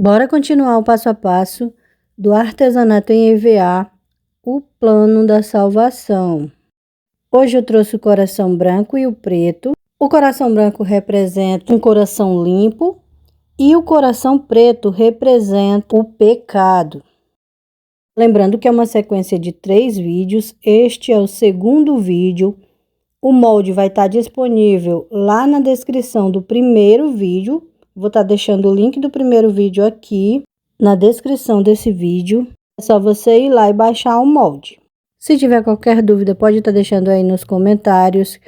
Bora continuar o passo a passo do artesanato em EVA, o plano da salvação. Hoje eu trouxe o coração branco e o preto. O coração branco representa um coração limpo e o coração preto representa o pecado. Lembrando que é uma sequência de 3 vídeos, este é o segundo vídeo. O molde vai estar disponível lá na descrição do primeiro vídeo. Vou estar deixando o link do primeiro vídeo aqui na descrição desse vídeo. É só você ir lá e baixar o molde. Se tiver qualquer dúvida, pode estar deixando aí nos comentários,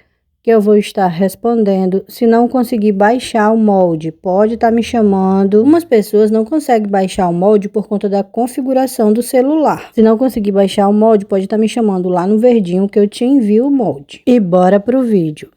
que eu vou estar respondendo. Se não conseguir baixar o molde, pode estar me chamando. Algumas pessoas não conseguem baixar o molde por conta da configuração do celular. Se não conseguir baixar o molde, pode estar me chamando lá no verdinho que eu te envio o molde. E bora pro vídeo.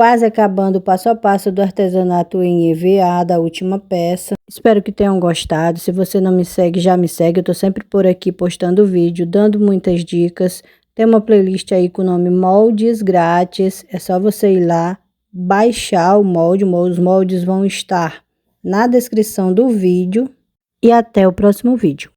Quase acabando o passo a passo do artesanato em EVA, da última peça. Espero que tenham gostado. Se você não me segue, já me segue. Eu tô sempre por aqui postando vídeo, dando muitas dicas. Tem uma playlist aí com o nome Moldes Grátis. É só você ir lá, baixar o molde. Os moldes vão estar na descrição do vídeo. E até o próximo vídeo.